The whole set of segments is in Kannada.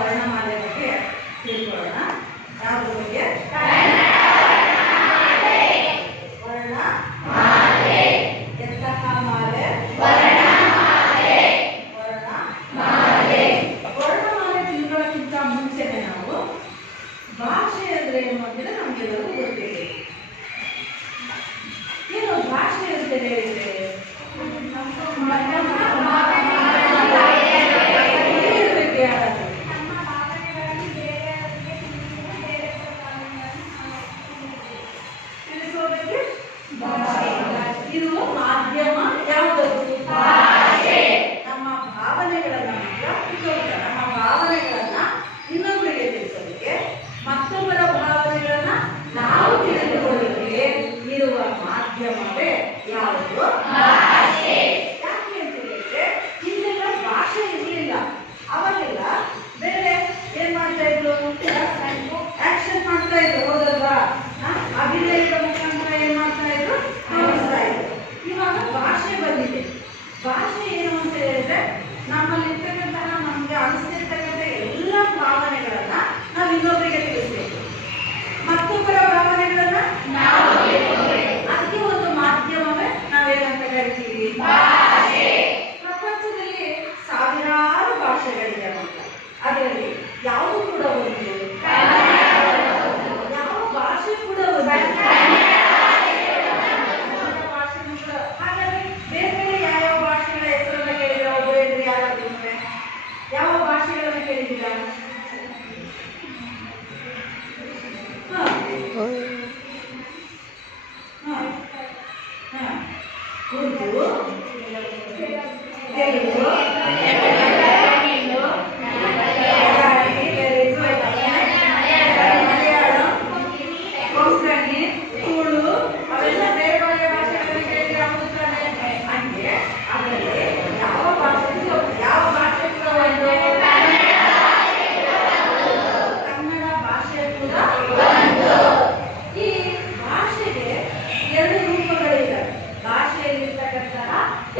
ವರ್ಣಮಾಲೆ ಬಗ್ಗೆ ತಿಳ್ಕೊಳ್ಳೋಣ. ಯಾವ್ದ್ರ ಬಗ್ಗೆ? ವರ್ಣಮಾಲೆ. ಎಂತಹ ಮಾಲೆ? ವರ್ಣಮಾಲೆ. ವರ್ಣಮಾಲೆ ತಿಳ್ಕೊಳ್ಳೋಕ್ಕಿಂತ ಮುಂಚೆನೆ ನಾವು ಭಾಷೆ ಅಂದ್ರೆ ಏನು ಅಂತಿದ್ರೆ ನಮ್ಗೆಲ್ಲರಿಗೂ ಗೊತ್ತಿದೆ. ಏನು ಭಾಷೆ ಅಂತ ಹೇಳಿದ್ರೆ ಇದು ಮಾಧ್ಯಮ ಯಾವುದು? ಭಾಷೆ. ನಮ್ಮ ಭಾವನೆಗಳನ್ನ ನಮ್ಮ ಭಾವನೆಗಳನ್ನ ಇನ್ನೊಬ್ಬರಿಗೆ ತಿಳಿಸೋದಕ್ಕೆ, ಮತ್ತೊಬ್ಬರ ಭಾವನೆಗಳನ್ನ ನಾವು ತಿಳಿದುಕೊಳ್ಳೋದಕ್ಕೆ ಇರುವ ಮಾಧ್ಯಮವೇ ಯಾವುದು? ಭಾಷೆ. ಯಾಕೆ ಅಂತ ಹೇಳಿದ್ರೆ ಹಿಂದೆಲ್ಲ ಭಾಷೆ ಇರಲಿಲ್ಲ. ಅವಾಗೆಲ್ಲ ಬೇರೆ ಏನ್ ಮಾಡ್ತಾ ಇದ್ರು? ಆಕ್ಷನ್ ಮಾಡ್ತಾ ಇದ್ರು, ಹೌದಲ್ವಾ? ಅಭಿನಯದ ಮುಖಾಂತರ ಏನ್ ಮಾಡ್ತಾ ಇದ್ರು? ತೋರಿಸ್ತಾ ಇದ್ರು. ಇವಾಗ ಭಾಷೆ ಬಂದಿದೆ. ಭಾಷೆ ಏನು ಅಂತ ಹೇಳಿದ್ರೆ ನಮ್ಮಲ್ಲಿರ್ತಕ್ಕಂತಹ, ನಮ್ಗೆ ಅನಿಸ್ತಿರ್ತಕ್ಕಂಥ ಎಲ್ಲ ಭಾವನೆಗಳನ್ನ ನಾವು ಇನ್ನೊಬ್ಬರಿಗೆ ತಿಳಿಸ್ಬೇಕು, ಮತ್ತೊಬ್ಬರ ಭಾವನೆಗಳನ್ನ ನಾವು ಅದಕ್ಕೆ ಒಂದು ಮಾಧ್ಯಮವೇ ನಾವೇನಂತ ಕರಿತೀವಿ? ಭಾಷೆ. ಪ್ರಪಂಚದಲ್ಲಿ ಸಾವಿರಾರು ಭಾಷೆಗಳಿದೆ ಅಂತ. ಅದರಲ್ಲಿ ಯಾವುದು ಕೂಡ ಒಂದು, ಯಾವ ಭಾಷೆ ಕೂಡ ಒಂದು. ಹಾಗಾದ್ರೆ ಬೇರೆ ಬೇರೆ ಯಾವ ಭಾಷೆಗಳ ಹೆಸರನ್ನ ಕೇಳಿದ್ರೆ ಒಬ್ಬರು ಹೇಳಿದ್ರೆ ಯಾರಾದ್ರೂ ಯಾವ ಭಾಷೆಗಳನ್ನ ಕೇಳಿದ್ದೀರಾ? ಉರ್ದು, ತೆಲುಗು,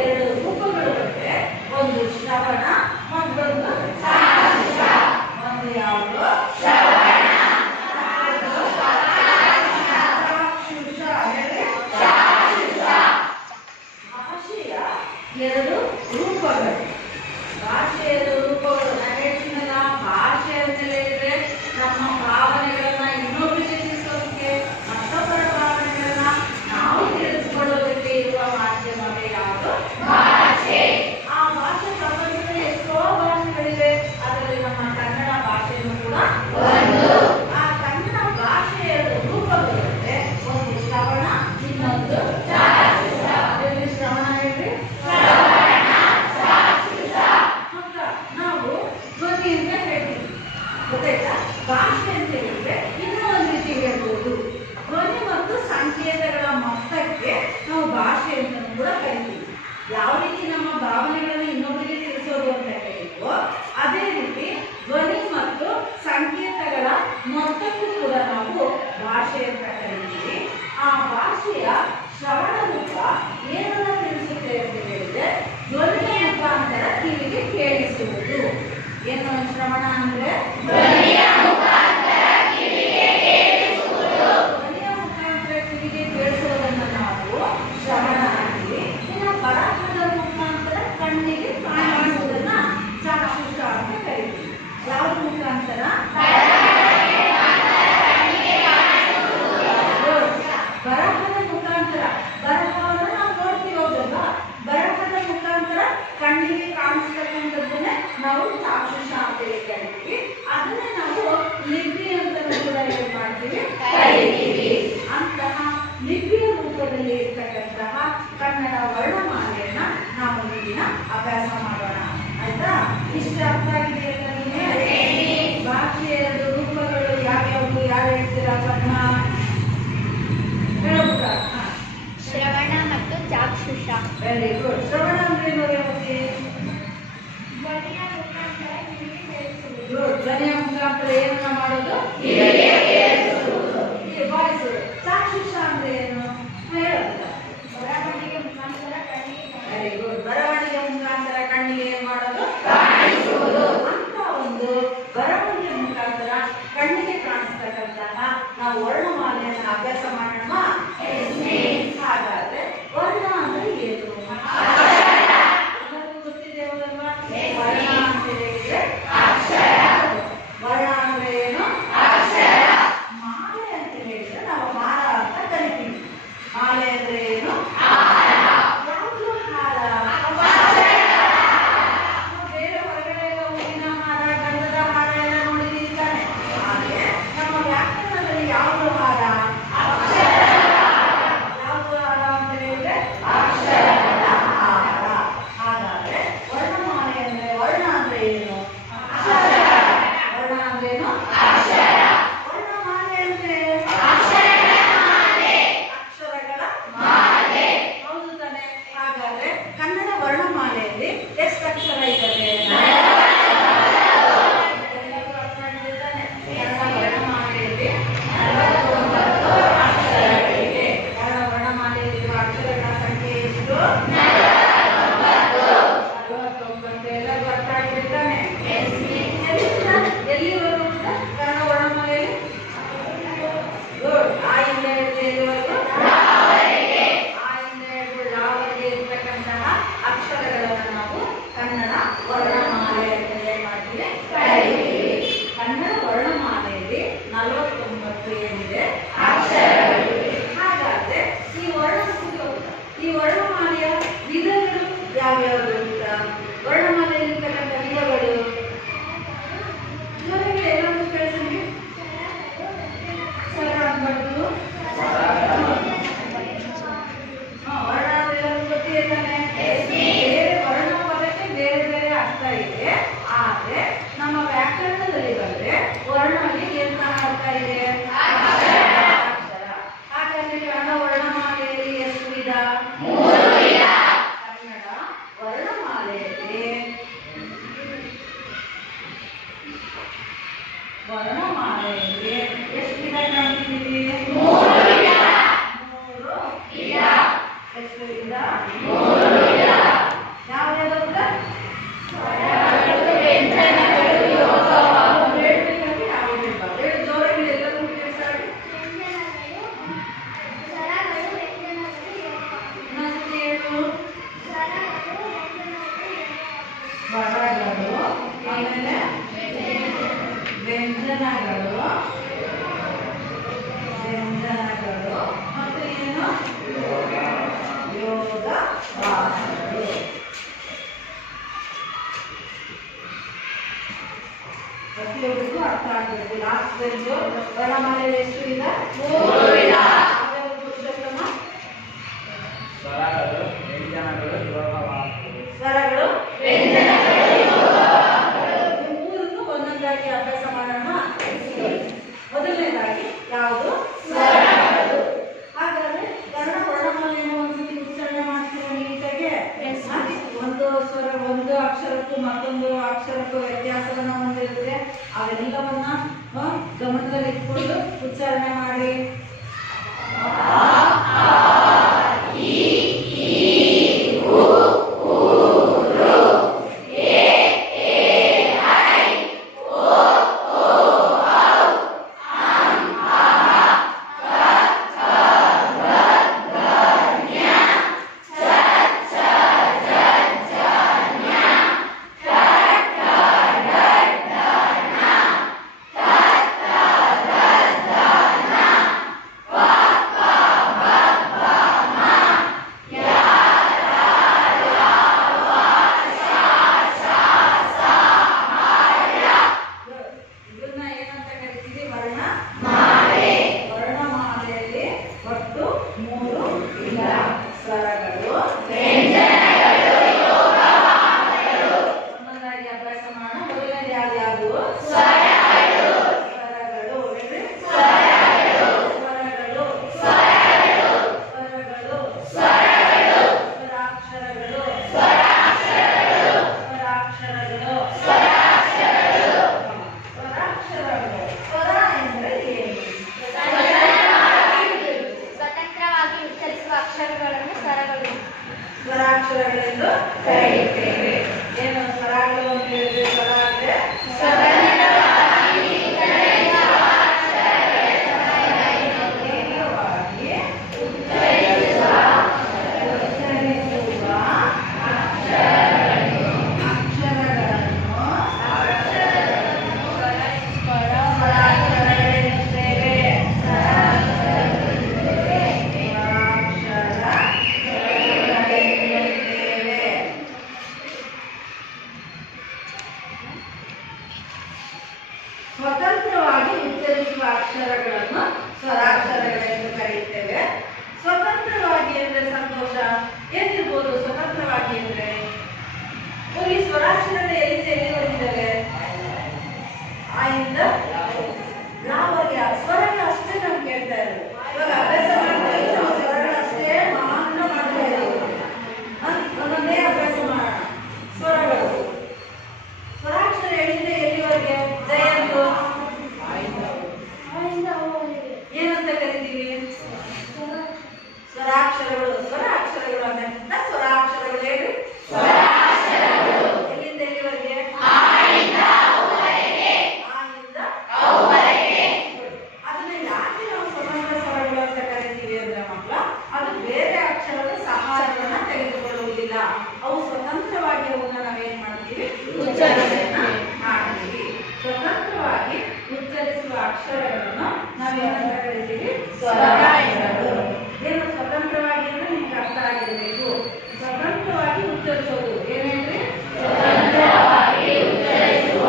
ಎರಡು ರೂಪಗಳು ಬಂದ್ರೆ ಒಂದು ಶ್ರವಣ, ಮತ್ತೊಂದು ಚಾಕ್ಷುಷ. ಒಂದು ಯಾವುದು? ಶ್ರವಣ. ಭಾಷೆಯ ಎರಡು ರೂಪಗಳು. ಭಾಷೆಯ ರೂಪಗಳು ನಾನು ಹೇಳ್ತೀನಲ್ಲ, ಭಾಷೆ ಅಂತ ಹೇಳಿದ್ರೆ ನಮ್ಮ ಭಾವನೆಗಳನ್ನ ಇನ್ನೊಬ್ಬರಿಗೆ ತಿಳಿಸೋದಕ್ಕೆ, ಮತ್ತೊಬ್ಬರ ಭಾವನೆಗಳನ್ನ ನಾವು ತಿಳಿದುಕೊಳ್ಳೋದಕ್ಕೆ ಇರುವ ಮಾಧ್ಯಮವೇ ಯಾವುದು? ಭಾಷೆ. ಆ ಭಾಷೆ ಪ್ರಪಂಚದಲ್ಲಿ ಎಷ್ಟೋ ಭಾಷೆಗಳಿವೆ. ಅದರಲ್ಲಿ ನಮ್ಮ ಕನ್ನಡ ಭಾಷೆಯನ್ನು ಕೂಡ ಒಂದು. ಆ ಕನ್ನಡ ಭಾಷೆಯ ರೂಪಗಳಿವೆ. ಒಂದು ಶ್ರವಣ, ಇನ್ನೊಂದು ಚಾಕ್ಷುಷ. ಅದರಲ್ಲಿ ಶ್ರವಣ ಹೇಳ್ರಿ. ನಾವು ಧ್ವನಿ ಅಂತ ಹೇಳ್ತೀವಿ, ಗೊತ್ತಾಯ್ತಾ? ಭಾಷೆ ಅಂತ ಹೇಳಿದ್ರೆ ಇನ್ನೂ ಒಂದು ರೀತಿ ಹೇಳ್ಬೋದು. ಧ್ವನಿ ಮತ್ತು ಸಂಕೇತಗಳ ಮೊತ್ತಕ್ಕೆ ನಾವು ಭಾಷೆ ಅಂತ ಕೂಡ ಕರಿತೀವಿ. ಯಾವ ರೀತಿ ನಮ್ಮ ಭಾವನೆಗಳನ್ನು ಇನ್ನೊಬ್ಬರಿಗೆ ತಿಳಿಸೋದು ಅಂತ ಹೇಳಿದ್ವೋ ಅದೇ ರೀತಿ ಧ್ವನಿ ಮತ್ತು ಸಂಕೇತಗಳ ಮೊತ್ತಕ್ಕೂ ಕೂಡ ನಾವು ಭಾಷೆ ಅಂತ ಕರಿತೀವಿ. ಆ ಭಾಷೆಯ ಶ್ರವಣ ಮುಖ ಏನನ್ನ ತಿಳಿಸುತ್ತೆ ಅಂತ ಹೇಳಿದ್ರೆ ಧ್ವನಿಯ ಮುಖಾಂತರ ಕಿವಿಗೆ ಕೇಳಿಸುವುದು. ಏನು ಶ್ರವಣ ಅಂದ್ರೆ? ಧ್ವನಿಯ ಮುಖಾಂತರ ಕಿವಿಗೆ ಕೇಳಿಸುವುದು. ಧ್ವನಿಯ ಮುಖಾಂತರ ಕಿವಿಗೆ ಕೇಳಿಸುವುದನ್ನು ನಾವು ಶ್ರವಣ ಅಂತೀವಿ. ಇನ್ನು ಬರಹದ ಮುಖಾಂತರ ಕಣ್ಣಿಗೆ ಕಾಣಿಸುವುದನ್ನ ಚಾಕ್ಷುಷ ಅಂತ ಕರಿತೀವಿ. ಯಾವ್ದ್ರ ಮುಖಾಂತರ? ಬರಹದ ಮುಖಾಂತರ. ಬರಹವನ್ನು ನಾವು ನೋಡ್ತೀವಿ, ಹೌದಲ್ವಾ? ಬರಹದ ಮುಖಾಂತರ ಕಣ್ಣಿಗೆ ಕಾಣಿಸ್ತಕ್ಕಂಥದ್ದನ್ನೇ ನಾವು ಚಾಕ್ಷುಷ ಅಂತ ಕರಿತೀವಿ. ಅದನ್ನೇ ನಾವು ಲಿಪಿ ಅಂತ ಕೂಡ ಏನ್ ಮಾಡ್ತೀವಿ? ಕರಿತೀವಿ. ಅಂತಹ ಲಿಪಿಯ ರೂಪದಲ್ಲಿ ಇರ್ತಕ್ಕಂತಹ ಕನ್ನಡ ವರ್ಣಮಾಲೆಯನ್ನ ನಾವು ಮುಂದಿನ ಅಭ್ಯಾಸ ಮಾಡೋಣ. ಆಯ್ತಾ? ಇಷ್ಟ ಅರ್ಥ ಆಗಿದೆಯಲ್ಲ ನಿಮಗೆ? ಭಾಷೆಯ ಎರಡು ರೂಪಗಳು ಯಾವ್ಯಾವುದು? ಯಾರು ಹೇಳ್ತೀರಾ? ವರ್ಣ ಹೇಳೋದ? ಶ್ರವಣ ಮತ್ತು ಚಾಕ್ಷುಷ. Very good. ಶ್ರವಣ ಅಂದ್ರೆ ಧ್ವನಿಯ ಮುಖಾಂತರ ಏನನ್ನ ಮಾಡೋದು? ಬಾರಿಸುವುದು. ಚಾಕ್ಷುಷ ಅಂದ್ರೆ ಏನು ಹೇಳೋದು? ಬರವಣಿಗೆ ಮುಖಾಂತರ ಕಣ್ಣಿಗೆ. Very good. ಬರವಣಿಗೆ ಮುಖಾಂತರ ಕಣ್ಣಿಗೆ ಏನ್ ಮಾಡೋದು? ಕಾಣಿಸುವುದು. ಅಂತ ಒಂದು ಬರ ವರ್ಣಮಾಲೆಯಲ್ಲಿ ಎಷ್ಟು ಗಿಡ ಕಾಣ್ತಿದ್ದೀವಿ? 3 ಗಿಡ. ಎಷ್ಟು ಗಿಡ? 3 ಗಿಡ. ಯಾವ್ಯಾವ ಗಿಡ? ಸ್ವರಗಳು, ವ್ಯಂಜನಗಳು, ಯೋಗವಾಗು. ಹೇಳ್ಬೇಕಂದ್ರೆ ಯಾವ ಗಿಡ? ಹೇಳಿ ಜೋರಾಗಿ ಎಲ್ಲರೂ ಕೇಳಿಸಾಡಿ. ಇನ್ನೊಂದ್ಸತಿ ಹೇಳು. ಸ್ವರಗಳು, ಆಮೇಲೆ ವ್ಯಂಜನಗಳು, ಮತ್ತು ಏನು? ಯೋಗ ವಾಹನಗಳು. ಪ್ರತಿಯೊಬ್ಬರಿಗೂ ಅರ್ಥ ಆಗಬೇಕು. ಲಾಸ್ಟ್ ಬೆಂಚು ವರ್ಣಮಾಲೆಯಲ್ಲಿ ಎಷ್ಟು ಇದೆ? 3 ಇದೆ. ಯಾವ್ಯಾವ ಗೊತ್ತಮ್ಮ? ಸ್ವರಗಳು, ವ್ಯಂಜನಗಳು, ಯೋಗವಾಹನಗಳು. ಸ್ವರಗಳು, ವ್ಯಂಜನಗಳು, ಯೋಗವಾಹನಗಳು. ಈ ಮೂರನ್ನು ಒಂದೊಂದಾಗಿ ಅಭ್ಯಾಸ ಮಾಡೋಣ. ಮೊದಲನೇದಾಗಿ ಯಾವುದು? ಸ್ವರಗಳು. ಹಾಗಾದ್ರೆ ವರ್ಣಮಾಲೆಯನ್ನು ಒಂದ್ಸತಿ ಉಚ್ಚಾರಣೆ ಮಾಡ್ತೀರಾ ನೀಟಾಗಿ? ಒಂದು ಸ್ವರ, ಒಂದು ಅಕ್ಷರಕ್ಕೂ ಮತ್ತೊಂದು ಅಕ್ಷರಕ್ಕೂ ವ್ಯತ್ಯಾಸವನ್ನ ಹೊಂದಿರುತ್ತೆ. ಅವೆಲ್ಲವನ್ನ ಗಮನದಲ್ಲಿ ಇಟ್ಕೊಂಡು ಉಚ್ಚಾರಣೆ ಮಾಡಿ. ಸ್ವರಾಕ್ಷರಗಳೆಂದು ಕರೆಯುತ್ತೇವೆ. ಏನು ಸ್ವರಗಳು ಅಂತ ಹೇಳಿದ್ರೆ? ಸ್ವರ ಅಂದ್ರೆ ಸ್ವತಂತ್ರವಾಗಿ ಉಚ್ಚರಿಸುವ ಅಕ್ಷರಗಳನ್ನು ಸ್ವರಾಕ್ಷರಗಳೆಂದು ಕರೆಯುತ್ತೇವೆ. ಸ್ವತಂತ್ರವಾಗಿ ಅಂದ್ರೆ ಸಂತೋಷ ಏನಿರ್ಬೋದು? ಸ್ವತಂತ್ರವಾಗಿ ಅಂದ್ರೆ ಈ ಸ್ವರಾಕ್ಷರದ ಎಲ್ಲಿ ಬಂದಿದ್ದಾವೆ? ಆಯಿಂದ ನಾವಾಗ ಸ್ವರಗಳು ಅಷ್ಟೇ ನಾವು ಕೇಳ್ತಾ ಇರೋದು. ಇವಾಗ ಅಭ್ಯಾಸ ಮಾಡ್ತಾ ಇದ್ರೆ ನಾವು ಸ್ವರಗಳು ಅಷ್ಟೇ ಮಾತ್ರ ಮಾಡ್ತಾ ಇರೋದು. ಒಂದೊಂದೇ ಅಭ್ಯಾಸ ಮಾಡೋಣ. ಸ್ವರಗಳು, ಸ್ವರಾಕ್ಷರ ಎಲ್ಲಿಂದ ಎಲ್ಲಿವರೆಗೆ? ಜಯಂತು ಏನಂತ ಕರಿತೀವಿ? ಸ್ವರಾಕ್ಷರಗಳು. ಸ್ವರಾಕ್ಷರಗಳು ಅಂದ್ರೆ ಸ್ವರಾಕ್ಷರಗಳು ಹೇಳಿ. ಎಲ್ಲಿಂದ ಎಲ್ಲಿವರೆಗೆ? ಅದನ್ನ ಯಾಕೆ ನಾವು ಸ್ವತಂತ್ರ ಸ್ವರಗಳು ಅಂತ ಕರಿತೀವಿ ಅಂದ್ರೆ ಮಕ್ಕಳ, ಅದು ಬೇರೆ ಅಕ್ಷರದ ಸಹಾಯವನ್ನ ತೆಗೆದುಕೊಳ್ಳುವುದಿಲ್ಲ. ಅವು ಸ್ವತಂತ್ರವಾಗಿ ಅವನ್ನ ನಾವೇನ್ ಮಾಡ್ತೀವಿ? ಉಚ್ಚಾರಣೆಯನ್ನ ಮಾಡ್ತೀವಿ. ಸ್ವತಂತ್ರವಾಗಿ ಉಚ್ಚರಿಸುವ ಅಕ್ಷರಗಳನ್ನು ನಾವೇನಂತ ಕರಿತೀವಿ? ಸ್ವರಾಕ್ಷರಗಳು. ಏನು ಸ್ವತಂತ್ರವಾಗಿ ಅಂದ್ರೆ ನಿಮ್ಗೆ ಅರ್ಥ ಆಗಿರಬೇಕು. ಸ್ವತಂತ್ರವಾಗಿ ಉಚ್ಚರಿಸೋದು ಏನೇನ್ರಿ? ಸ್ವತಂತ್ರವಾಗಿ ಉಚ್ಚರಿಸುವ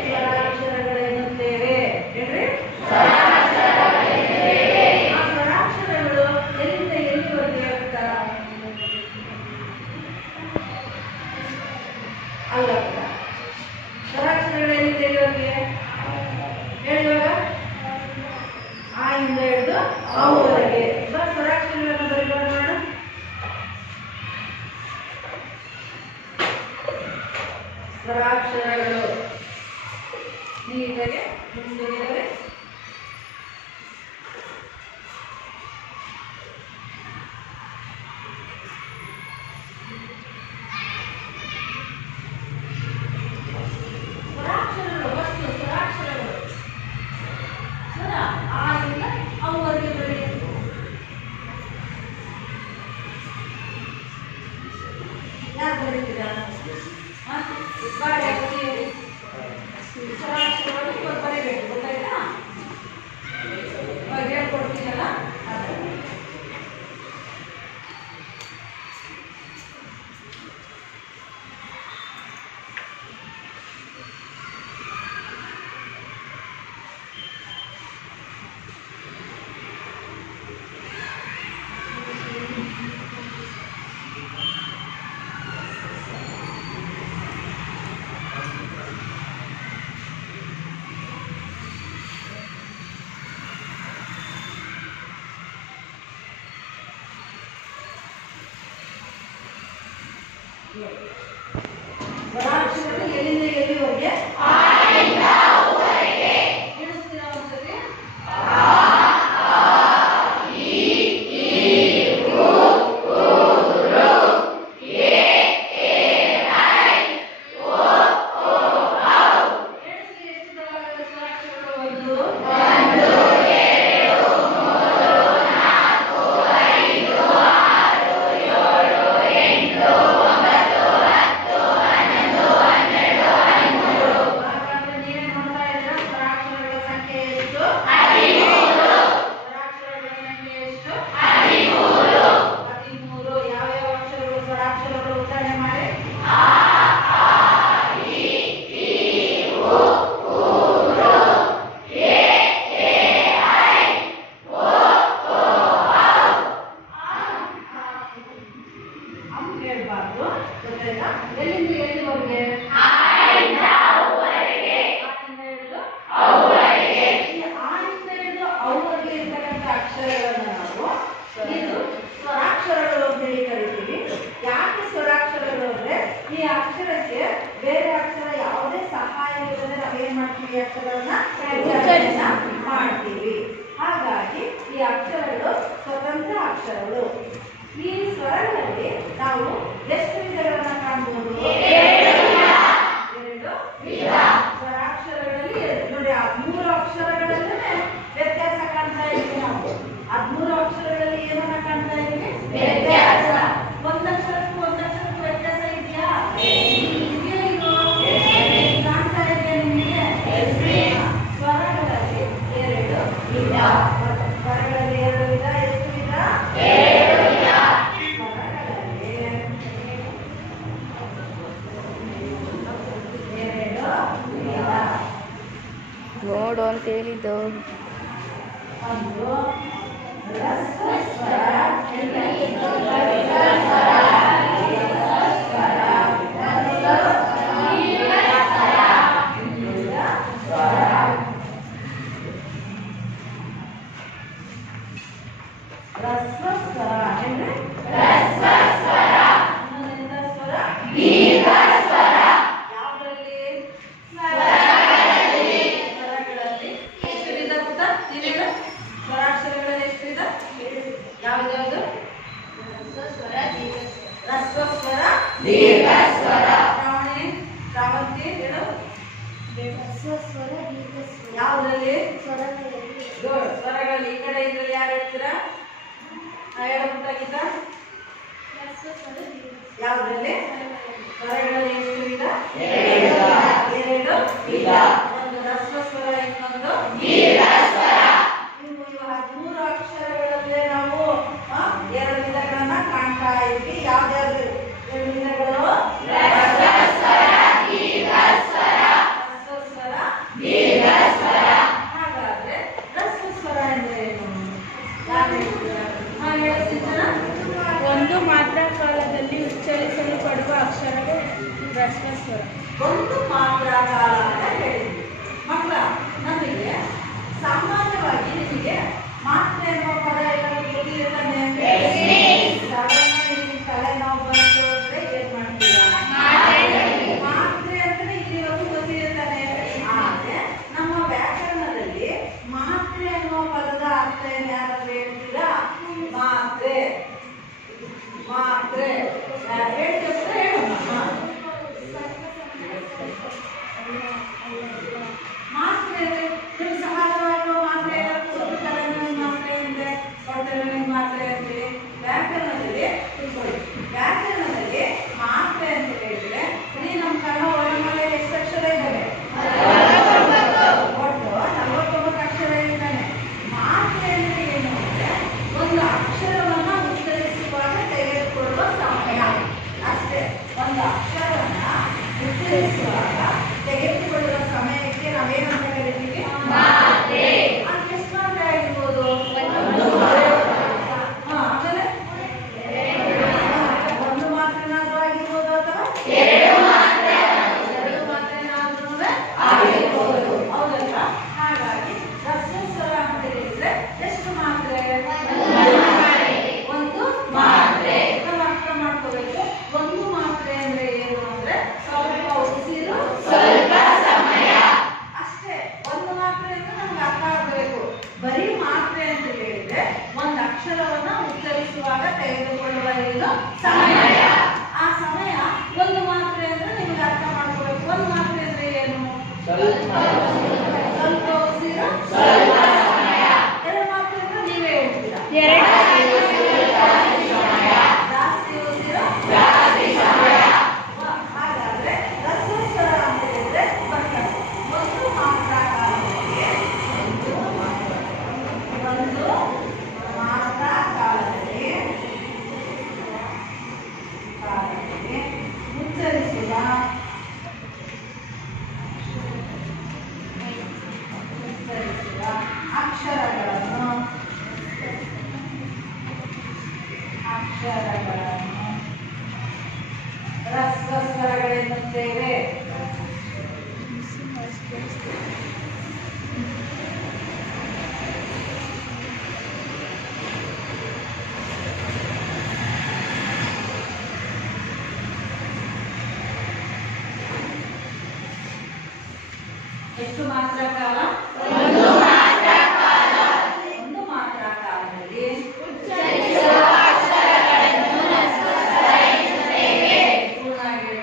ಸ್ವರಾಕ್ಷರಗಳೆನ್ನುತ್ತೇವೆ. ಹೇಳ್ರಿ, ಆ ಸ್ವರಾಕ್ಷರಗಳು ಎಲ್ಲಿಂದ ಎಲ್ಲಿವರೆಗೆ ಇರ್ತಾ? ಅಲ್ಲ, ಸ್ವರಾಕ್ಷರಗಳು ಎಲ್ಲಿಂದ ಎಲ್ಲಿವರೆಗೆ ಹೇಳುವಾಗ ಆ ಇಂದ ಹಿಡಿದು ಅವುವರೆಗೆ. ಸ್ವರಾಕ್ಷರಗಳನ್ನು ಬರೆಯೋಣ ನೋಡೋಣ. ಸ್ವರಾಕ್ಷರಗಳು ನೀಟಾಗಿ ಮುಂದುವರೆ. ಸ್ವರಾಕ್ಷರಗಳು ಫಸ್ಟ್ ಸ್ವರಾಕ್ಷರಗಳು ಸ್ವರ ಆ ಇಂದ ಅವರಿಗೆ ಬರೀ ಯಾರು ಬರೀತೀರಾ? ಸ್ವರಾಕ್ಷರಗಳು ಬರೀಬೇಕು ಗೊತ್ತಾಯ್ತಾ? ಹೇಳ್ಕೊಡ್ತೀನಲ್ಲ ಸ್ವರಾಕ್ಷರಗಳು ಎಲ್ಲಿಂದ ಎಲ್ಲಿವರೆಗೆ? ಇಳಿಸ್ತೀರಾ ಒಂದ್ಸತಿ? ಹೇಳ್ಬಾರ್ದು ಗೊತ್ತಾಯ್ತಾ? ಎಲ್ಲಿಂದ ಎಲ್ಲಿವರೆಗೆ? ಆನಿಂದ ಹಿಡಿದು ಅವರಿಗೆ ಇರ್ತಕ್ಕಂಥ ಅಕ್ಷರಗಳನ್ನ ನಾವು ಇದು ಸ್ವರಾಕ್ಷರಗಳು ಅಂತ ಹೇಳಿ ಕರಿತೀವಿ. ಯಾಕೆ ಸ್ವರಾಕ್ಷರಗಳು ಅಂದ್ರೆ ಈ ಅಕ್ಷರಕ್ಕೆ ಬೇರೆ ಅಕ್ಷರ ಯಾವುದೇ ಸಹಾಯ ಇಲ್ಲದೆ ನಾವೇನ್ ಮಾಡ್ತೀವಿ? ಅಕ್ಷರಗಳನ್ನ ಉಚ್ಚಾರಣೆಯನ್ನ ಮಾಡ್ತೀವಿ. ಹಾಗಾಗಿ ಈ ಅಕ್ಷರಗಳು ಸ್ವತಂತ್ರ ಅಕ್ಷರಗಳು. ಈ ಸ್ವರಗಳಲ್ಲಿ ನಾವು ಎಷ್ಟು ವಿಧಗಳನ್ನ ಕಾಣಬಹುದು? ಎರಡು ಸ್ವರಾಕ್ಷರಗಳಲ್ಲಿ ನೋಡಿ, ಆ 3 ಅಕ್ಷರಗಳಲ್ಲೇ ವ್ಯತ್ಯಾಸ ಕಾಣ್ತಾ ಇದ್ದೀವಿ ನಾವು. ಆ 3 ಅಕ್ಷರಗಳಲ್ಲಿ ಏನನ್ನ ಕಾಣ್ತಾ ಇದ್ದೀವಿ? ವ್ಯತ್ಯಾಸ. ಒಂದಕ್ಷರಕ್ಕೂ ವ್ಯತ್ಯಾಸ ಇದೆಯಾ? ಕಾಣ್ತಾ ಇದೆಯಾ ನಿಮಗೆ? ಸ್ವರಗಳಲ್ಲಿ 2 ವಿಧ. ಸ್ವರಗಳಲ್ಲಿ 2 ವಿಧ. ಎಷ್ಟು ವಿಧ? ನೋಡು ಅಂತ ಹೇಳಿದ್ದು. ಒಂದು ರಸ್ವ ಸ್ವರ, ಸ್ವರಾಕ್ಷರಗಳಲ್ಲಿ ಎಷ್ಟು ವಿಧ? ಯಾವ್ದು? ರಸ್ವ ಸ್ವರ, ದೀರ್ಘ ಸ್ವರ. ಶ್ರಾವಂತಿ ಹೇಳು. ಯಾವುದ್ರಲ್ಲಿ? ಸ್ವರಗಳಲ್ಲಿ. ಈ ಕಡೆ ಇದ್ರಲ್ಲಿ ಯಾರು ಹೇಳ್ತೀರಾ? ಹೇಳಬೇಕಾಗಿದ್ದ ಯಾವುದ್ರಲ್ಲಿ? ಸ್ವರಗಳಲ್ಲಿ ಎಷ್ಟು ವಿಧ? 2 ವಿಧ. ಒಂದು ರಸ್ವ ಸ್ವರ, ಇನ್ನೊಂದು ದೀರ್ಘ ಸ್ವರ. ಇವು 13 ಅಕ್ಷರಗಳಲ್ಲೇ ನಾವು 2 ವಿಧಗಳನ್ನ ಕಾಣ್ತಾ ಇದ್ವಿ. ಯಾವ್ದಾದ್ರು 2 ವಿಧಗಳು? ರಸ್ವ ಸ್ವರ, ದೀರ್ಘ ಸ್ವರ. ರಸ್ವ ಸ್ವರ, ದೀರ್ಘ ಸ್ವರ. ಹಾಗಾದ್ರೆ ರಸ್ವ ಸ್ವರ ಅಂದ್ರೆ ಏನು? ಯಾರು ಹೇಳ್ತೀರಾ? ಹೇಳ್ತಿದ್ದಾರ? ಒಂದು ಮಾತ್ರ ಕಾಲದಲ್ಲಿ ಉಚ್ಚರಿಸಲ್ಪಡುವ ಅಕ್ಷರವೇ ರಸ್ವ ಸ್ವರ. ಒಂದು ಮಾತ್ರ ಕಾಲ ಅಂತ ಹೇಳಿದ್ವಿ. ಉಚ್ಚರಿಸುವಾಗ ತೆಗೆದುಕೊಳ್ಳುವ ಸಮಯಕ್ಕೆ ನಾವೇನಂತ ಕರಿತೀವಿ? ಅದು ಎಷ್ಟು ಮಾತ್ರೆ ಆಗಿರ್ಬೋದು? ಆಮೇಲೆ ಒಂದು ಮಾತ್ರೆನಾದ್ರೂ ಆಗಿರ್ಬೋದು ಅಥವಾ ಎರಡು ಮಾತ್ರೆನಾದ್ರೂ ಆಗಿರ್ಬೋದು, ಹೌದಲ್ಲ? ಹಾಗಾಗಿ ರಸಸ್ವರ ಅಂತ ಹೇಳಿದ್ರೆ ಎಷ್ಟು ಮಾತ್ರೆ? ಒಂದು ಮಾತ್ರೆ. ನಾವು ಅರ್ಥ ಮಾಡ್ಕೋಬೇಕು. ಒಂದು ಮಾತ್ರೆ ಅಂದ್ರೆ ಏನು ಅಂದ್ರೆ ಸ್ವಲ್ಪ ಉಸಿರು ಸ್ವಲ್ಪ ಸಮಯ ಅಷ್ಟೇ. ಒಂದು ಮಾತ್ರೆ ಅಂದ್ರೆ ನಮ್ಗೆ ಅರ್ಥ ಆಗಬೇಕು. ಬರೀ ಮಾತ್ರೆ ಅಂತ ಹೇಳಿದ್ರೆ ಒಂದು ಅಕ್ಷರವನ್ನ ಉಚ್ಚರಿಸುವಾಗ ತೆಗೆದುಕೊಳ್ಳುವ ಏನು ಸಮಯ. ಆ ಸಮಯ ಒಂದು ಮಾತ್ರೆ ಅಂದ್ರೆ ನಿಮ್ಗೆ ಅರ್ಥ ಮಾಡ್ಕೋಬೇಕು. ಒಂದು ಮಾತ್ರೆ ಅಂದ್ರೆ ಏನು? ಸ್ವಲ್ಪ ಉಸಿರು ಸ್ವಲ್ಪ ಸಮಯ. ಎರಡು ಮಾತ್ರೆ ಅಂದ್ರೆ ನೀವೇ ಹೇಳ್ತೀರಾ. ಜಾಸ್ತಿ ಉಸಿರು ಜಾಸ್ತಿ ಸಮಯ. ಹಾಗಾದ್ರೆ ರಸಸ್ವರ ಅಂತ ಹೇಳಿದ್ರೆ ಬರ್ತದೆ ಒಂದು ಮಾತ್ರ ಕಾಲದಲ್ಲಿ ಉಚ್ಚರಿಸುವ ಅಕ್ಷರಗಳನ್ನು ರಸಸ್ವರಗಳೆನ್ನುತ್ತೇವೆ. ಎಷ್ಟು ಮಾತ್ರ ಕಾಲ? ಒಂದು ಮಾತ್ರ ಕಾಲದಲ್ಲಿ ಉಚ್ಚರಿಸುವ ಅಕ್ಷರಗಳನ್ನು ರಸಸ್ವರ ಎನ್ನುತ್ತೇವೆ. ಪೂರ್ಣವಾಗಿ ಹೇಳಿ.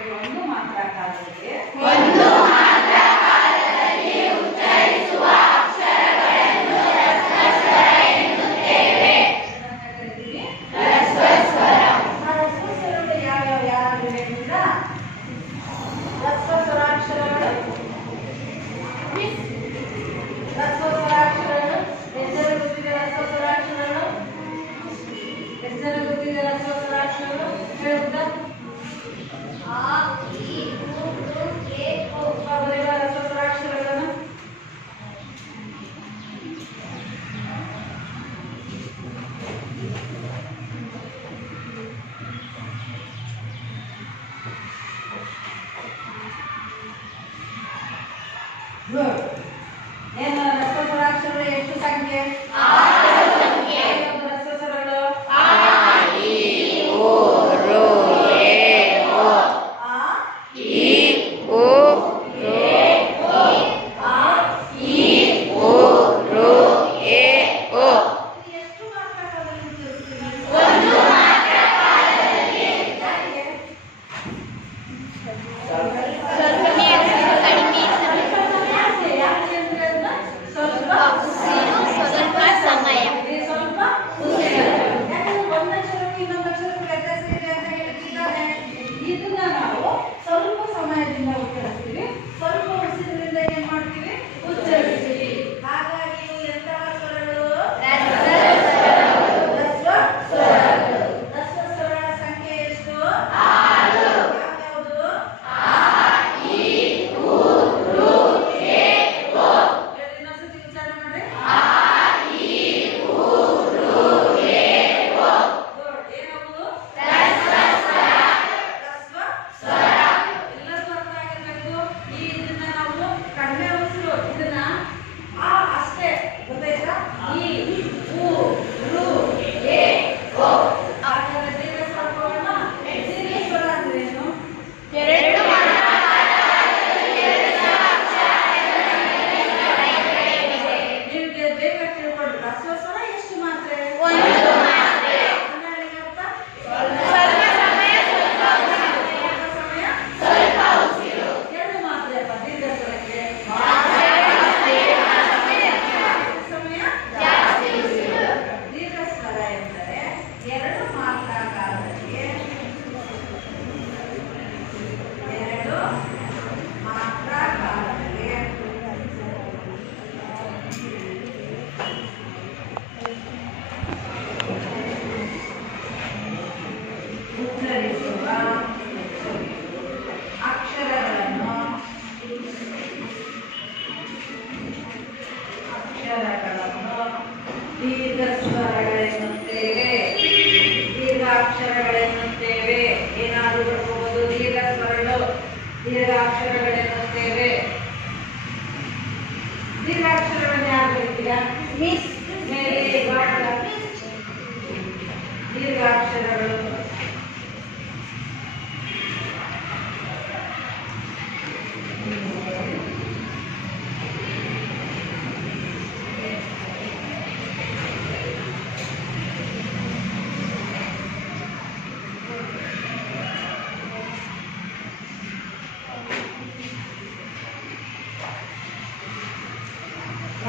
ಒಂದು ಮಾತ್ರ ಕಾಲದಲ್ಲಿ ಉಚ್ಚರಿಸುವ ಅಕ್ಷರಗಳನ್ನು ರಸಸ್ವರ ಎನ್ನುತ್ತೇವೆ. ರಸಸ್ವರ. ಆ ರಸಸ್ವರಗಳು ಯಾವ್ಯಾವ ಹೇಳಿದ್ರ? ರಸಸ್ವರಾಕ್ಷರಗಳು ರಸಸ್ವರಾಕ್ಷರಗಳು ಎಷ್ಟು ಜನ ಗೊತ್ತಿದೆ? ರಸಸ್ವರಾಕ್ಷರಗಳು ಎಷ್ಟು ಜನ ಗೊತ್ತಿದೆ? ರಸಸ್ವರಾಕ್ಷರಗಳು ಹೇಳುತ್ತಾ ಬರೆಯುವ ರಸಸ್ವರಾಕ್ಷರಗಳನ್ನು ಏನು? ರಸಸ್ವರಾಕ್ಷರಗಳು ಎಷ್ಟು ಸಂಖ್ಯೆ? ರಸಸ್ವರಗಳು ಎಷ್ಟು ಮಾತ್ರ ಕಾಲದಲ್ಲಿ ಉಚ್ಚರಿಸ್ತೀವಿ? ಒಂದು ಮಾತ್ರ ಕಾಲದಲ್ಲಿ. ಯಾಕೆ ಅಂದ್ರೆ ಅದನ್ನ ಸ್ವಲ್ಪ ಸ್ವಲ್ಪ ಸಮಯ. ಸ್ವಲ್ಪ ಉಸಿರು. ಯಾಕಂದ್ರೆ ಒಂದು ಅಕ್ಷರಕ್ಕೂ ಇನ್ನೊಂದು ಅಕ್ಷರಕ್ಕೂ ವ್ಯತ್ಯಾಸ ಇದೆ ಅಂತ ಹೇಳ್ತಿದ್ದಾರೆ. ಇದನ್ನ ನಾವು ಸ್ವಲ್ಪ ಸಮಯದಿಂದ ಉಚ್ಚರಿಸ್ತೀವಿ, ಸ್ವಲ್ಪ ಉಸಿರಿನಿಂದ ಏನ್ ಮಾಡ್ತೀವಿ? ಉಚ್ಚರಿಸ್ತೀವಿ. ಹಾಗಾಗಿ ಇವು ಎಂತಹ ಸ್ವರಗಳು? ರಸಸ್ವರಗಳ ಸಂಖ್ಯೆ ಎಷ್ಟು? ಯಾವ್ಯಾವುದು? ಇನ್ನೊಂದ್ಸತಿ ಉಚ್ಚಾರ ಮಾಡ್ರಿ. ಏನವು? ರಸ್ವ ಸ್ವರ. ಎಲ್ಲರಿಗೂ ಅರ್ಥ ಆಗಿರ್ಬೇಕು. ದೀರ್ಘಾಕ್ಷರಗಳೆನ್ನುತ್ತೇವೆ. ದೀರ್ಘಾಕ್ಷರಗಳನ್ನು ಯಾರು ಬರೀತೀರಾ? ಮಿಸ್ ದೀರ್ಘಾಕ್ಷರಗಳು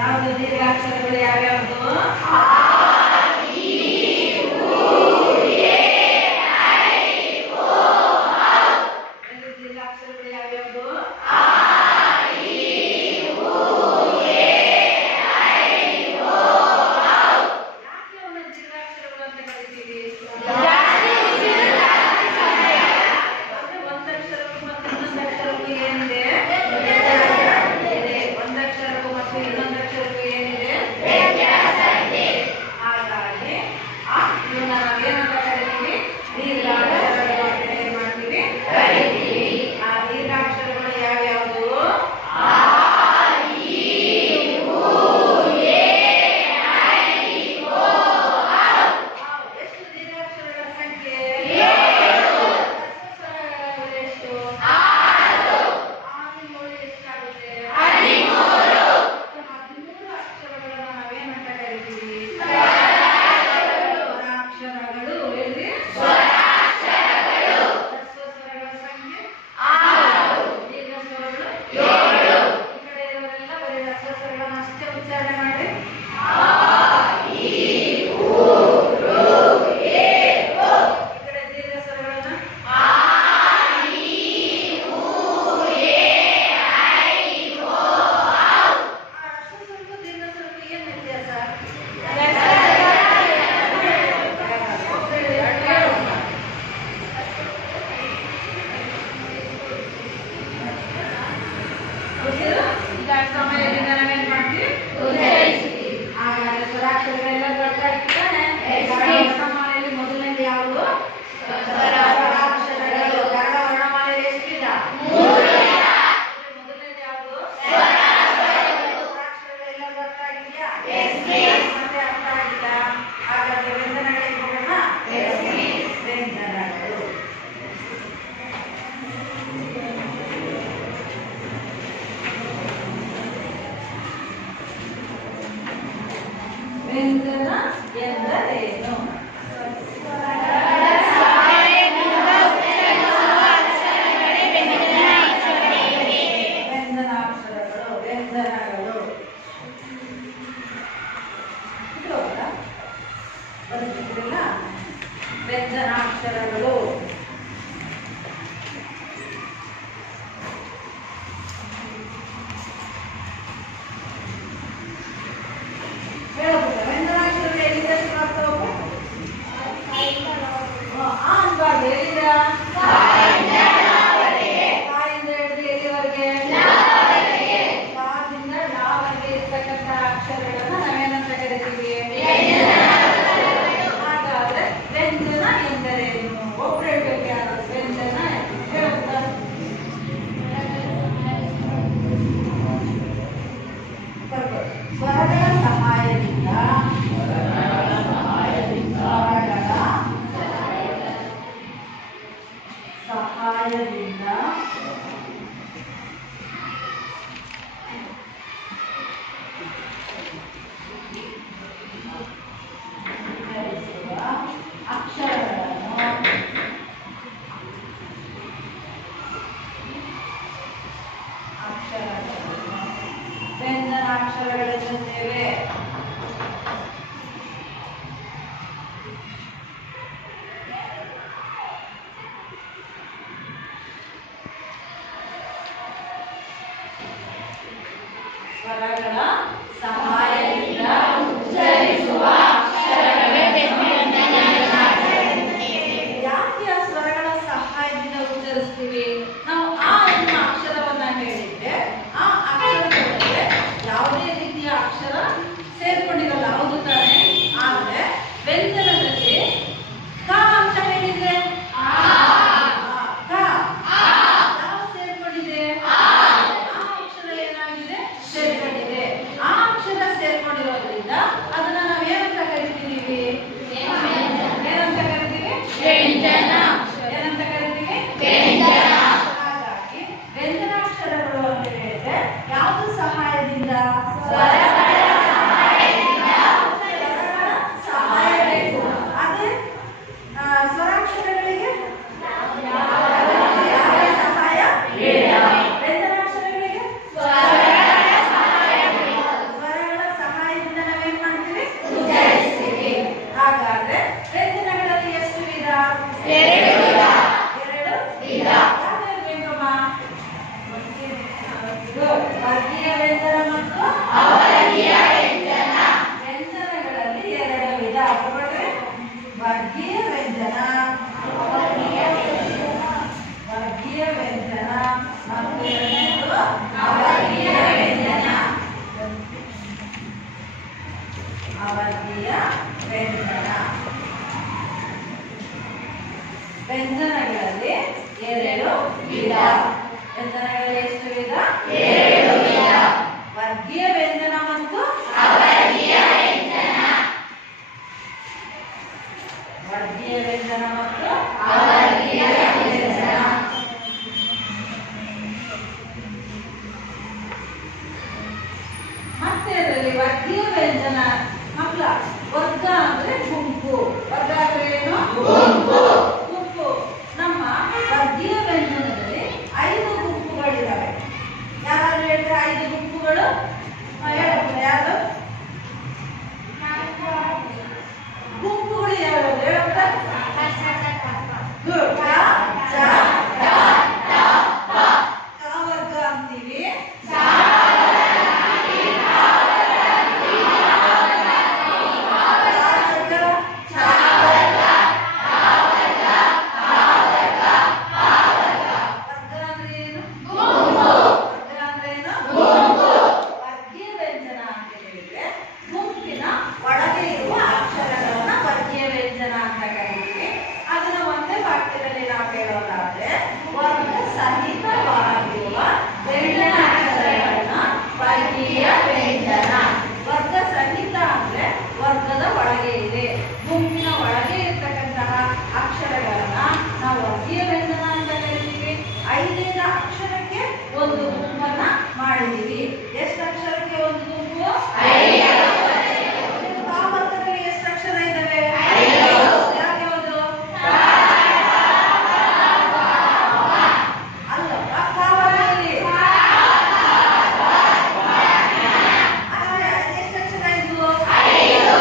ಯಾವುದು? ದೀರ್ಘಾಕ್ಷರಗಳು ಯಾವ್ಯಾವುದು? ದೀರ್ಘಾಕ್ಷರಗಳು ಯಾವ್ಯಾವುದು? ಯಾಕೆ ಅವನ್ನ ದೀರ್ಘಾಕ್ಷರಗಳು ಅಂತ ಕರಿತೀವಿ? ಅಂದ್ರೆ ಒಂದಕ್ಷರಕ್ಕೂ ಮತ್ತು ಇನ್ನೊಂದಕ್ಷರಕ್ಕೂ ಏನಿದೆ? ಒಂದಕ್ಷರಕ್ಕೂ ಮತ್ತು ಇನ್ನೊಂದಕ್ಷರಕ್ಕೂ ಏನಿದೆ? ಹಾಗಾಗಿ ಇವನ್ನ ನಾವೇನಂತ ಕರಿತೀವಿ? ದೀರ್ಘಾಕ್ಷರಗಳು ಅಂತ ಏನ್ ಮಾಡ್ತೀವಿ? ಆ ದೀರ್ಘಾಕ್ಷರಗಳು ಯಾವ್ಯಾವುದು? ಎಷ್ಟು ದೀರ್ಘಾಕ್ಷರಗಳ ಸಂಖ್ಯೆ? ಸ್ವರಗಳು ಎಷ್ಟು? 6 ಎಷ್ಟಾಗುತ್ತೆ? 13 ಅಕ್ಷರಗಳನ್ನ ನಾವೇನಂತ ಕರಿತೀವಿ? ಸ್ವರಾಕ್ಷರಗಳು. ಹೇಳ್ರಿ. ಸ್ವರಗಳ ಸಂಖ್ಯೆ 6. ದೀರ್ಘ ಸ್ವರಗಳು 7. ಈ ಕಡೆ ಇರೋರೆಲ್ಲ ಬರೀ ಹ್ರಸ್ವ ಸ್ವರಗಳನ್ನ ಅಷ್ಟೇ ಉಚ್ಚಾರಣೆ ಮಾಡಿ. ಈ ಕಡೆ ದೀರ್ಘ ಸ್ವರಗಳನ್ನ ಹ್ರಸ್ವ ಸ್ವರಕ್ಕೂ ದೀರ್ಘ ಸ್ವರಕ್ಕೂ ಏನ್ ವ್ಯತ್ಯಾಸ? ಗೊತ್ತಿಲ್ಲ? ಈಗ ಸಮಯದಿಂದ ನಾವೇನ್ ಮಾಡ್ತೀವಿ? ಹಾಗಾದ್ರೆ ಸ್ವರಾಕ್ಷರಗಳೆಲ್ಲ ಗೊತ್ತಾಗ್ತಾನೆ. ವರ್ಣಮಾಲೆಯಲ್ಲಿ ಮೊದಲನೇದು ಯಾವುದು? ಸ್ವರಾಕ್ಷರಗಳು. ಕನ್ನಡ ವರ್ಣಮಾಲೆಯಲ್ಲಿ ಎಷ್ಟಿದ? ಮೊದಲನೇದು ಯಾವುದು? ಸ್ವರಾಕ್ಷರಗಳೆಲ್ಲ ಗೊತ್ತಾಗಿದ್ಯಾ? ಮತ್ತೆ ಅರ್ಥ ಆಗಿಲ್ಲ? ಹಾಗಾದ್ರೆ ವ್ಯಂಜನಗಳಿಗೆ ಹೋಗೋಣ. ವ್ಯಂಜನಗಳು. ವ್ಯಂಜನ ಎಂದರೇನು? ವ್ಯಂಜನಾಕ್ಷರಗಳು, ವ್ಯಂಜನಗಳು. ಇದು ಹೌದಾ? ಬರೆದಿದ್ದೀರಲ್ಲ? ವ್ಯಂಜನಾಕ್ಷರಗಳು. ಹೇಳ್ಬೋದಾ? ವ್ಯಂಜನಾಕ್ಷರಗಳು ಎಲ್ಲಿಂದ ಶುರು ಆಗ್ತಾವು? ಆ ಅನ್ಬಾರ್ದು. ಎಲ್ಲಿಂದ? ತಾಯಿಂದ ಹಿಡಿದು ಎಲ್ಲಿವರೆಗೆ? ತಾದಿಂದ ಲಾವರೆಗೆ ಇರ್ತಕ್ಕಂಥ ಅಕ್ಷರಗಳನ್ನ ನಾವೇನಂತ ಕರಿತೀವಿ? ಹಾಗಾದ್ರೆ ವ್ಯಂಜನ ಎಂದರೇನು? ಒಬ್ರು ಹೇಳ್ಬೇಕು. ಯಾರು ವ್ಯಂಜನ? ಹೇಳ್ಬೋದಾ? ಸ್ವರಗಳ ಸಹಾಯದಿಂದ ವಿವರಿಸುವ ಅಕ್ಷರಗಳನ್ನು ವ್ಯಂಜನಾಕ್ಷರಗಳೆನ್ನುತ್ತೇವೆ. ಸ್ವರಗಳ ಸಹಾಯದಿಂದ ಉಚ್ಚರಿಸುವ ಅಕ್ಷರಗಳೇ ಯಾಕೆ ಆ ಸ್ವರಗಳ ಸಹಾಯದಿಂದ ಉಚ್ಚರಿಸ್ತೀವಿ? ನಾವು ಆ ಎನ್ನುವ ಅಕ್ಷರವನ್ನ ಹೇಳಿದ್ರೆ ಆ ಅಕ್ಷರದೊಳಗೆ ಯಾವುದೇ ರೀತಿಯ ಅಕ್ಷರ ಸೇರ್ಕೊಂಡಿರಲ್ಲ. ಹೌದು ತಾನೆ? ಆದ್ರೆ ವ್ಯಂಜನದಲ್ಲಿ ಕ ಅಂತ ಹೇಳಿದ್ರೆ ಕ ಯಾವ ಸೇರ್ಕೊಂಡಿದೆ? ವ್ಯಂಜನ ಮಕ್ಕಳ ವರ್ಗ ಅಂದ್ರೆ ಗುಂಪು. ವರ್ಗ ಅಂದ್ರೆ ಏನು? ಗುಂಪು. ನಮ್ಮ ವರ್ಗೀಯ ವ್ಯಂಜನದಲ್ಲಿ 5 ಗುಂಪುಗಳಿದ್ದಾವೆ. ಯಾರಾದ್ರೂ ಹೇಳಿದ್ರೆ 5 ಗುಂಪುಗಳು? ಹೇಳಪ್ಪ, ಯಾರು ಗುಂಪುಗಳು ಯಾರು ಹೇಳಪ್ಪ? ಗುಡ್. ಕ ವರ್ಗ ಅಂತೀವಿ. ವರ್ಗದ ಒಳಗೆ ಇದೆ, ಗುಂಪಿನ ಒಳಗೆ ಇರ್ತಕ್ಕಂತಹ ಅಕ್ಷರಗಳನ್ನ ನಾವು ವರ್ಗೀಯ ವ್ಯಂಜನ ಅಂತ ಕರಿತೀವಿ. 5 ಅಕ್ಷರಕ್ಕೆ ಒಂದು ಗುಂಪನ್ನ ಮಾಡಿದೀವಿ. ಎಷ್ಟು ಅಕ್ಷರಕ್ಕೆ ಒಂದು ಗುಂಪು? 5. ಕಾಮರ್ತದಲ್ಲಿ ಎಷ್ಟು ಅಕ್ಷರ ಇದ್ದಾವೆ? 5. ಯಾವ್ಯಾವುದು? ಅಲ್ಲಪ್ಪ, ಕಾವರಲ್ಲಿ ಎಷ್ಟು ಅಕ್ಷರ ಇದ್ವು? 5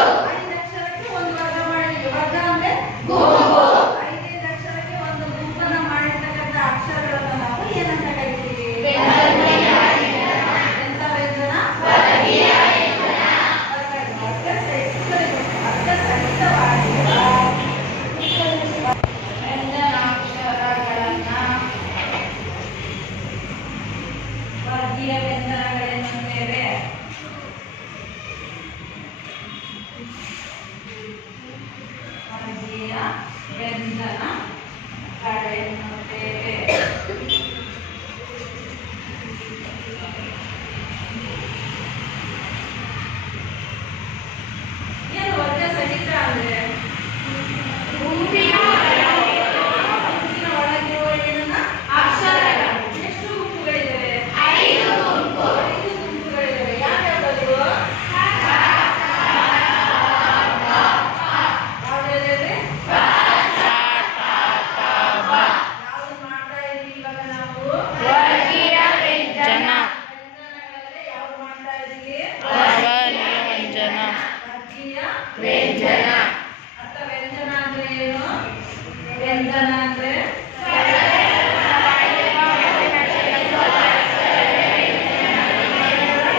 ಅಕ್ಷರಕ್ಕೆ ಒಂದು ವರ್ಗ ಮಾಡಿದ್ವಿ. ವರ್ಗ ಅಂದ್ರೆ ಗುಂಪು. 5 ಅಕ್ಷರಕ್ಕೆ ಒಂದು ಗುಂಪನ್ನ ಮಾಡಿರ್ತಕ್ಕಂಥ ಅಕ್ಷರಗಳನ್ನ ನಾವು ಏನಂತ ಕರಿತೀವಿ? ಎಂತ ವ್ಯಂಜನ? ಅರ್ಥಸಹಿತವಾಗಿರುವ ವ್ಯಂಜನಾಕ್ಷರಗಳನ್ನ ವರ್ಗೀಯ ವ್ಯಂಜನಗಳೆನ್ನುತ್ತೇವೆ. ವರ್ಗೀಯ ವ್ಯಂಜನಗಳೆನ್ನುತ್ತೇವೆ. ಏನು ವರ್ಗ ಸಹಿತ ಅಂದ್ರೆ? ಗುಂಪಿನ ಒಳಗಿರುವ ಏನನ್ನ? ಅಕ್ಷರಗಳು. ಎಷ್ಟು ಗುಂಪುಗಳಿವೆ? 5 ಗುಂಪುಗಳಿವೆ. ಯಾವ್ಯಾವುದು? ಯಾವ್ದ್ಯಾವ್ದು? ಯಾವ್ದು ಮಾಡ್ತಾ ಇದೀವಿ ಇವಾಗ ನಾವು? ವರ್ಗೀಯ ವ್ಯಂಜನ. ವ್ಯಂಜನಗಳಲ್ಲಿ ಯಾವ್ದು ಮಾಡ್ತಾ ಇದೀವಿ? ವರ್ಗೀಯ ವ್ಯಂಜನ. ವರ್ಗೀಯ ವ್ಯಂಜನ. ಅರ್ಥ ವ್ಯಂಜನ ಅಂದ್ರೆ ಏನು? ವ್ಯಂಜನ ಅಂದ್ರೆ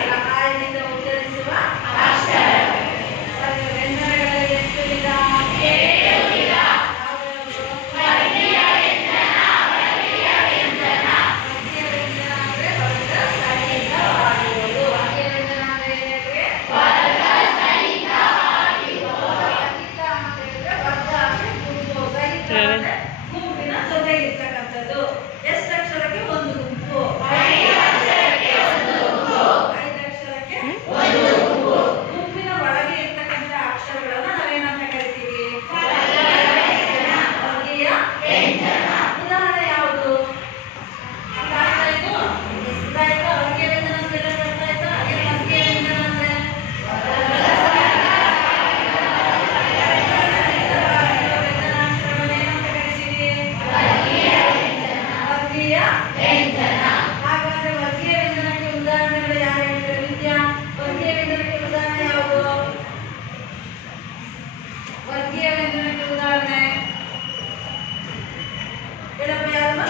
ಸಹಾಯದಿಂದ ಉಚ್ಚರಿಸುವ ಅಕ್ಷರಗಳು. ವ್ಯಂಜನಗಳಲ್ಲಿ ಎಷ್ಟು ವಿಧ? 7 ವಿಧ. ಯಾವ್ಯಾವುದು? ವರ್ಗೀಯ ವ್ಯಂಜನ ಅಂದ್ರೆ ವರ್ಗ ಸಹಿತವಾಗಿರುವುದು. ವರ್ಗೀಯ ವ್ಯಂಜನ ಅಂದ್ರೆ ಏನಿದೆ? ಸಹಿತ ಅಂತ ಹೇಳಿದ್ರೆ ವರ್ಗ ಅಂದ್ರೆ ಗುಂಪು, ಸಹಿತ ಅಂದ್ರೆ ಗುಂಪಿನ ಜೊತೆ ಇರ್ತಕ್ಕಂಥದ್ದು. ಎಷ್ಟು ಅಕ್ಷರಕ್ಕೆ ಒಂದು ಗುಂಪು? 5 ಅಕ್ಷರಕ್ಕೆ ಒಂದು ಗುಂಪು. 5 ಅಕ್ಷರಕ್ಕೆ ಒಂದು ಗುಂಪು. ಗುಂಪಿನ ಒಳಗೆ ಇರ್ತಕ್ಕಂಥ ಅಕ್ಷರಗಳನ್ನ ನಾವೇನಂತ ಕರಿತೀವಿ? ವರ್ಗೀಯ ವ್ಯಂಜನ. ಉದಾಹರಣೆ ಯಾವುದು? ಅರ್ಥ ಆಗ್ತಾ ಇತ್ತು? ಇದಾಯ್ತಾ? ವರ್ಗೀಯ ವ್ಯಂಜನ ಅಂತ ಹೇಳೋದು ಅರ್ಥ ಆಯ್ತಾ? ಏನು ವರ್ಗೀಯ ವ್ಯಂಜನ ಅಂದ್ರೆ? ವರ್ಗೀಯ ವ್ಯಂಜನ. ಹಾಗಾದ್ರೆ ವರ್ಗೀಯ ವ್ಯಂಜನಕ್ಕೆ ಉದಾಹರಣೆಗಳು ಯಾರು ಹೇಳ್ತಾರೆ? ವಿದ್ಯಾ, ವರ್ಗೀಯ ವ್ಯಂಜನಕ್ಕೆ ಉದಾಹರಣೆ ಯಾವುದು? ವರ್ಗೀಯ ವ್ಯಂಜನಕ್ಕೆ ಉದಾಹರಣೆ ಹೇಳಪ್ಪ, ಯಾರಮ್ಮ?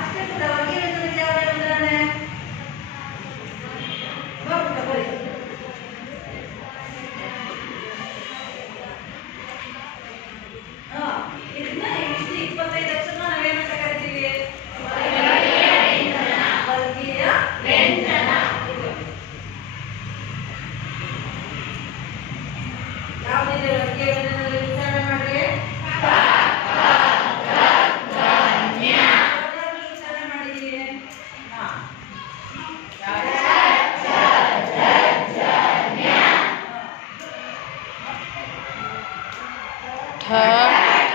ಅಷ್ಟೇ ಕೂಡ ವರ್ಗೀಯ ವ್ಯಂಜನಕ್ಕೆ ಯಾವ್ಯಾವ ಉದಾಹರಣೆ? ಬರ್ಬಿಟ್ಟ ಬರೀ. ಇದನ್ನ ಇಷ್ಟು 25 ಅಕ್ಷರ ನಾವೇನಂತ ಕರಿತೀವಿ? ವರ್ಗೀಯ ವ್ಯಂಜನ. ಇದು ಯಾವುದಿದೆ ವರ್ಗೀಯ ವ್ಯಂಜನದಲ್ಲಿ? ಉಚ್ಚಾರಣೆ ಮಾಡ್ರಿ. ಯಾವ್ದಾದ್ರು ಉಚ್ಚಾರಣೆ ಮಾಡಿದೀವಿ? ಠ ಠ ಠ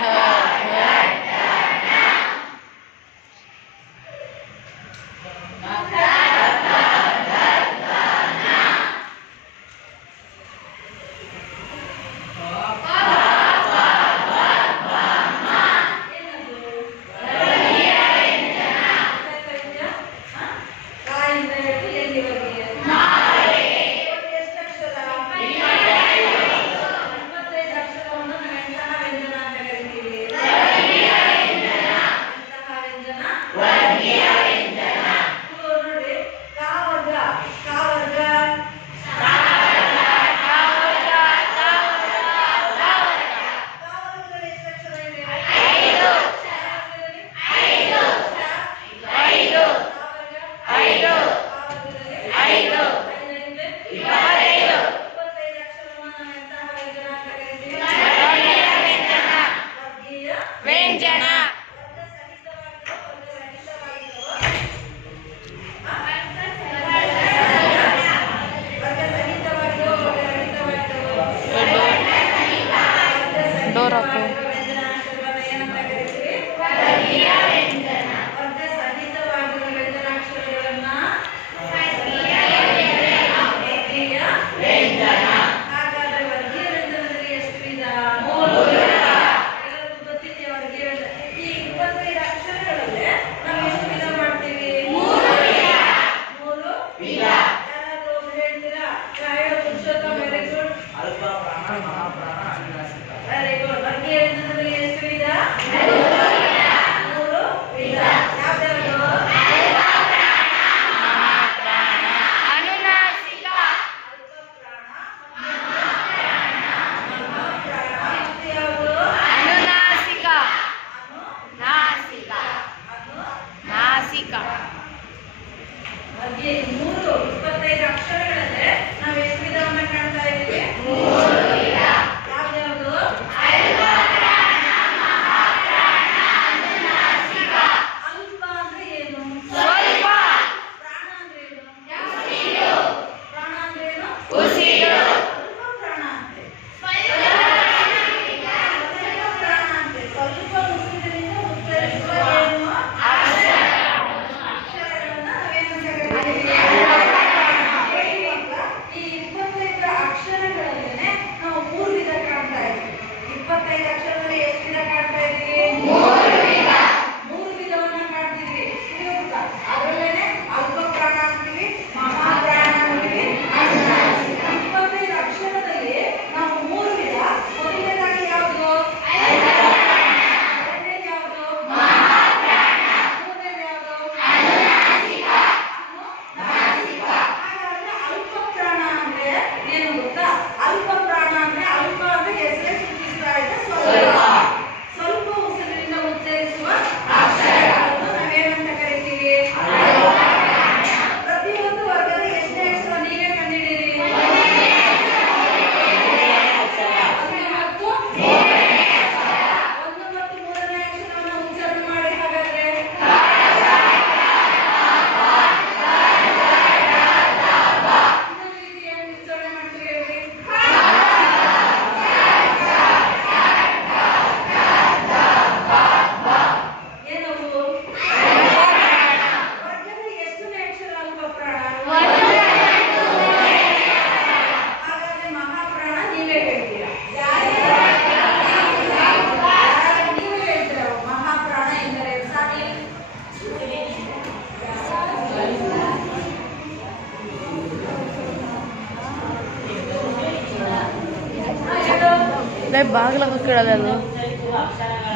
ಲೇ ಬಾಗ್ಲಾಗ ಕೇಳೋದು ಅದು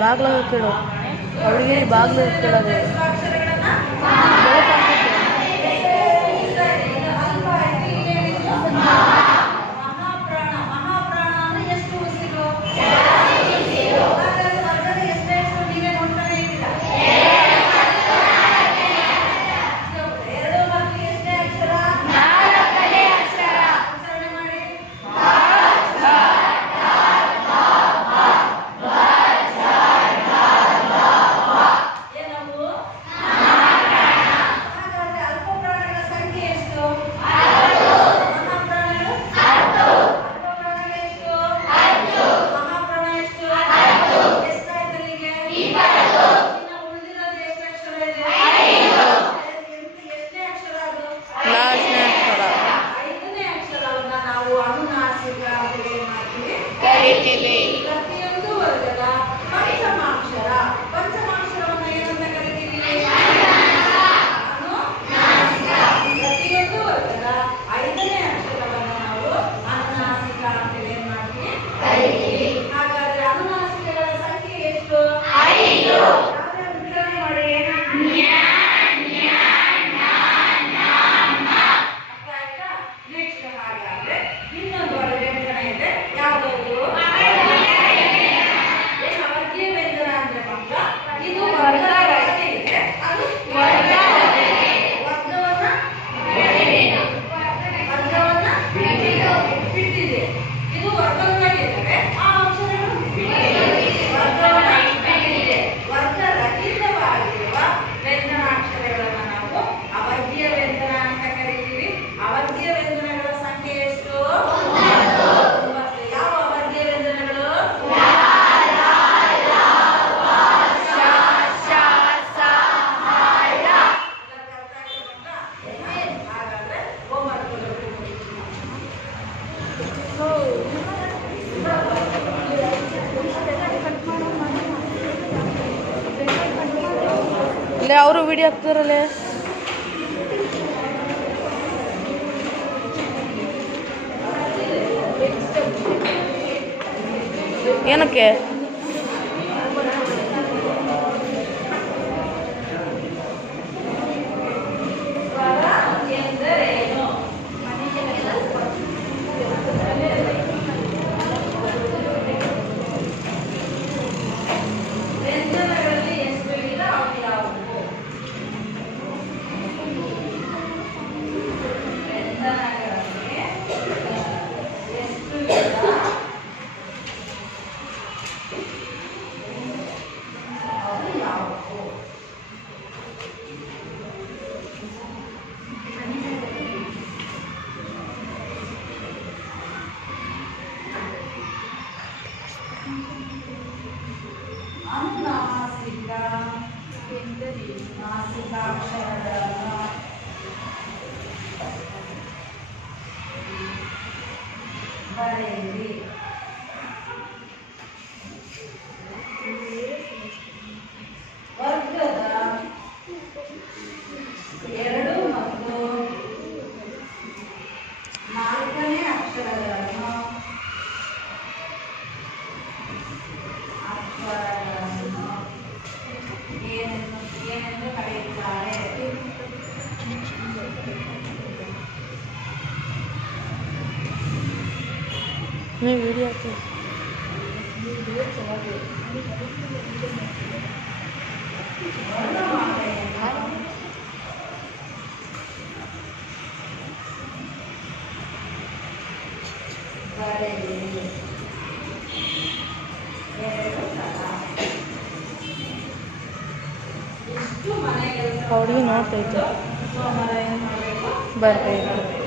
ಬಾಗ್ಲಾಗ ಕೇಳು ಅವಳಿಗೆ ಬಾಗ್ಲಾಗ ಕೇಳೋದು ಪ್ರತಿಯೊಂದು ವರ್ಗದ ಪಂಚಮಾಕ್ಷರ ಪಂಚಮಾಕ್ಷರವನ್ನು ಏನಂತ ಕರಿತೀವಿ? ಪ್ರತಿಯೊಂದು ವರ್ಗದ 5ನೇ ಅಕ್ಷರವನ್ನು ನಾವು ಅನುನಾಸಿಕ ಅಂತ ಏನ್ ಮಾಡ್ತೀವಿ? ಹಾಗಾದ್ರೆ ಅನುನಾಸಿಕಗಳ ಸಂಖ್ಯೆ ಎಷ್ಟು? 5. ವಿಚಾರಣೆ ಮಾಡಿ. ನೆಕ್ಸ್ಟ್ ಹಾಗಾದ್ರೆ ಇನ್ನೊಂದು ವ್ಯಂಜನ ಇದೆ. ಯಾವುದದು? ವರ್ಗೀಯ ವ್ಯಂಜನ ಅಂದ್ರೆ ಮಾತ್ರ ಇದು ವರ್ಗ ರಚನೆ ಇದೆ. ಅದು ವರ್ಗವನ್ನ ಬಿಟ್ಟಿದೆ. ಇದು ವರ್ಗದೊಳಗಿದ್ದಾರೆ ಆ ಅಂಶಗಳು ವರ್ಗವನ್ನ ಬಿಟ್ಟಿದೆ. ವರ್ಗ ರಹಿತವಾಗಿರುವ ವ್ಯಂಜನಾಕ್ಷರಗಳನ್ನ ನಾವು ಅವರ್ಗೀಯ ವ್ಯಂಜನ ಅಂತ ಕರಿತೀವಿ. ಅವರ್ಗೀಯ ವ್ಯಂಜನಗಳ ಸಂಖ್ಯೆ ಎಷ್ಟು? 9. ಯಾವ ಅವರ್ಗೀಯ ವ್ಯಂಜನಗಳು? ಹಾಗಾದ್ರೆ ಹೋಮ್ವರ್ಕ್ ಇಲ್ಲೇ ಅವರು ವಿಡಿಯೋ ಹಾಕ್ತಾರಲ್ಲೇ ಏನಕ್ಕೆ ಸ್ವರ ಎಂದರೇನು? ವ್ಯಂಜನಗಳಲ್ಲಿ ಎಷ್ಟು ವಿಧ? ಅವು ಯಾವುವು? ವ್ಯಂಜನಗಳಲ್ಲಿ ಎಷ್ಟು ವಿಧ? ಅವು ಯಾವುವು? ಅನುನಾಸಿಕ ನಾಸಿಕಾಕ್ಷರಗಳನ್ನು ಬರೆಯಿರಿ. ವರ್ಗದ 2 ಮತ್ತು 4ನೇ ಅಕ್ಷರಗಳನ್ನು ಏನೆಂದು ಕರೆಯುತ್ತಾರೆ? ನೀವು ವಿಡಿಯೋ ಹಾಕಿ ಬರೆಯಿರಿ. 2 ಸಲ. ಇಷ್ಟು ಮನೆ ಕೆಲಸ ಹುಡುಗಿ ನೋಡ್ತೈತೆ ಸೋಮವಾರ ಏನು ಮಾಡಬೇಕು? ಬರ್ಬೇಕು